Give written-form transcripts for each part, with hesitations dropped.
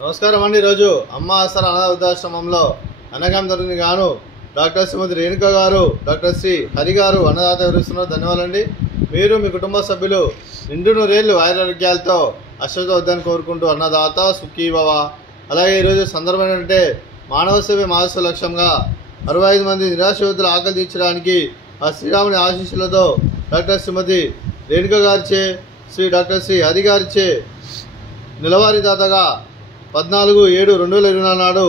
నమస్కారం అండి। ఈరోజు అమ్మ ఆసరా అనాథ వృద్ధాశ్రమంలో అన్నదానం జరిగింది గాను డాక్టర్ శ్రీమతి రేణుక గారు, డాక్టర్ శ్రీ హరి గారు అన్నదాత వివరిస్తున్నారు। ధన్యవాదాలండి। మీరు మీ కుటుంబ సభ్యులు నిండు నూరేళ్లు ఆరోగ్యాలతో అశ్వత వద్దని కోరుకుంటూ అన్నదాత సుఖీ భవ। అలాగే ఈరోజు సందర్భం ఏంటంటే మానవ సేవ మానవ లక్ష్యంగా 65 మంది నిరాశ్రితుల ఆకలి తీర్చడానికి ఆ శ్రీరాముని ఆశీస్సులతో డాక్టర్ శ్రీమతి రేణుక గారిచే శ్రీ డాక్టర్ శ్రీ హరి గారిచే నెలవారీ దాతగా 14/7/2024 నాడు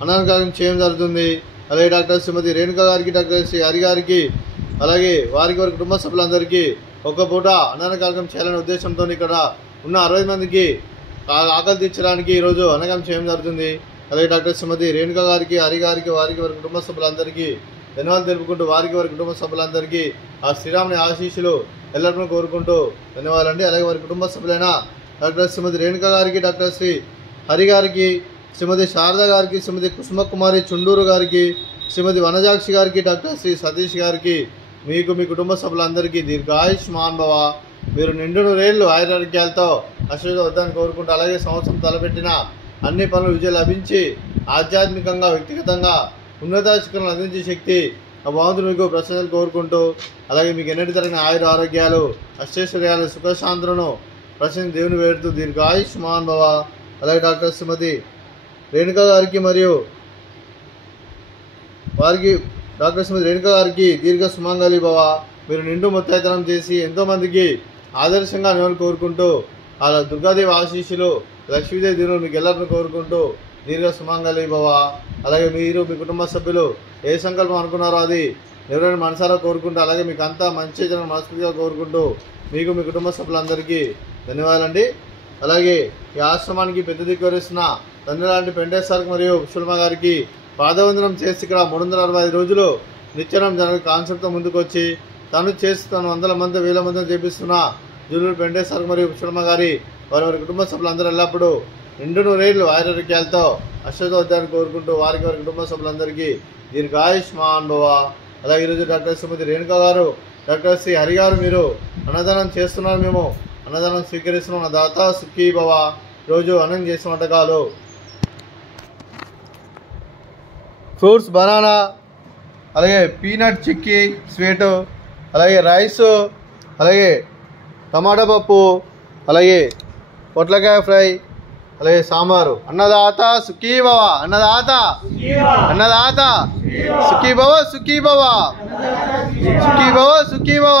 అన్నదానం చేయడం జరుగుతుంది। అలాగే డాక్టర్ శ్రీమతి రేణుక గారికి, డాక్టర్ శ్రీ హరి గారికి, అలాగే వారి కుటుంబ సభ్యులందరికీ ఒక పూట అన్నదాన కార్యక్రమం చేయాలనే ఉద్దేశంతో ఇక్కడ ఉన్న 60 మందికి ఆకలి తీర్చడానికి ఈరోజు అన్నదానం చేయడం జరుగుతుంది। అలాగే డాక్టర్ శ్రీమతి రేణుక గారికి, హరి గారికి, వారి కుటుంబ సభ్యులందరికీ ధన్యవాదాలు తెలుపుకుంటూ వారి కుటుంబ సభ్యులందరికీ ఆ శ్రీరాముని ఆశీస్సులు ఎల్లరినూ కోరుకుంటూ ధన్యవాదాలండి। అలాగే వారి కుటుంబ సభ్యులైన డాక్టర్ శ్రీమతి రేణుక గారికి, డాక్టర్ శ్రీ హరి గారికి, శ్రీమతి శారద గారికి, శ్రీమతి కుసుమకుమారి చుండూరు గారికి, శ్రీమతి వనజాక్షి గారికి, డాక్టర్ శ్రీ సతీష్ గారికి, మీకు మీ కుటుంబ సభ్యులందరికీ దీర్ఘాయుష్మాన్ భవ। మీరు నిండు నూరేళ్లు ఆరోగ్యాలతో అశ్వత వద్దని కోరుకుంటూ అలాగే సంవత్సరం తలపెట్టిన అన్ని పనులు విజయం లభించి ఆధ్యాత్మికంగా వ్యక్తిగతంగా ఉన్నత శిఖరాలను అందించే శక్తి ఆ భగవంతుడు మీకు ప్రశంసలు కోరుకుంటూ అలాగే మీకు ఎన్నటి తరగిన ఆరోగ్యాలు అష్టైశ్వర్యాలు సుఖశాంతులను ప్రశ్న దేవుని వేడుతూ దీర్ఘాయుష్మాన్ భవ। అలాగే డాక్టర్ శ్రీమతి రేణుక గారికి మరియు వారికి డాక్టర్ శ్రీమతి రేణుక గారికి దీర్ఘ సుమంగళి భవ। మీరు నిండు ముత్తైతనం చేసి ఎంతోమందికి ఆదర్శంగా నిలవాలని కోరుకుంటూ అలా దుర్గాదేవి ఆశీస్సులు లక్ష్మీదేవి దీవులు మీకు ఎల్లరిని కోరుకుంటూ దీర్ఘ సుమంగళి భవ। అలాగే మీరు మీ కుటుంబ సభ్యులు ఏ సంకల్పం అనుకున్నారో అది ఎవరైనా మనసారా కోరుకుంటూ అలాగే మీకు అంతా మంచి జనం మనస్ఫూర్తిగా కోరుకుంటూ మీకు మీ కుటుంబ సభ్యులందరికీ ధన్యవాదాలండి। అలాగే ఈ ఆశ్రమానికి పెద్ద దిక్కు వహిస్తున్న తండ్రి లాంటి పెంటేశ్వరికి మరియు సుల్మ గారికి పాదవందనం చేసి ఇక్కడ 365 రోజులు నిత్యం జరగ కాన్సెప్ట్తో ముందుకు వచ్చి తను వందల మంది వేల మందిని చేపిస్తున్న జూలూరు పెంటేశ్వర్ మరియు సుల్మ గారి వారి కుటుంబ సభ్యులందరూ ఎల్లప్పుడూ నిండు నూరేళ్లు ఆరోగ్యాలతో అశ్వత వద్దని కోరుకుంటూ వారి కుటుంబ సభ్యులందరికీ దీర్ఘాయుష్మాన్ భవ। అలాగే ఈరోజు డాక్టర్ శ్రీమతి రేణుక గారు, డాక్టర్ శ్రీ హరి గారు మీరు అన్నదానం చేస్తున్నారు, మేము అన్నదానం స్వీకరిస్తున్నాం। దాత సుఖీ భవ। రోజు అన్నం చేసిన వంటకాలు ఫ్రూట్స్, బనానా, అలాగే పీనట్ చిక్కీ స్వీటు, అలాగే రైస్, అలాగే టమాటా పప్పు, అలాగే పొట్లకాయ ఫ్రై, అలాగే సాంబారు। అన్నదాత సుఖీ భవ, అన్నదాత అన్నదాత సుఖీ భవ, సుఖీ భవ, సుఖీ భవ, సుఖీ భవ।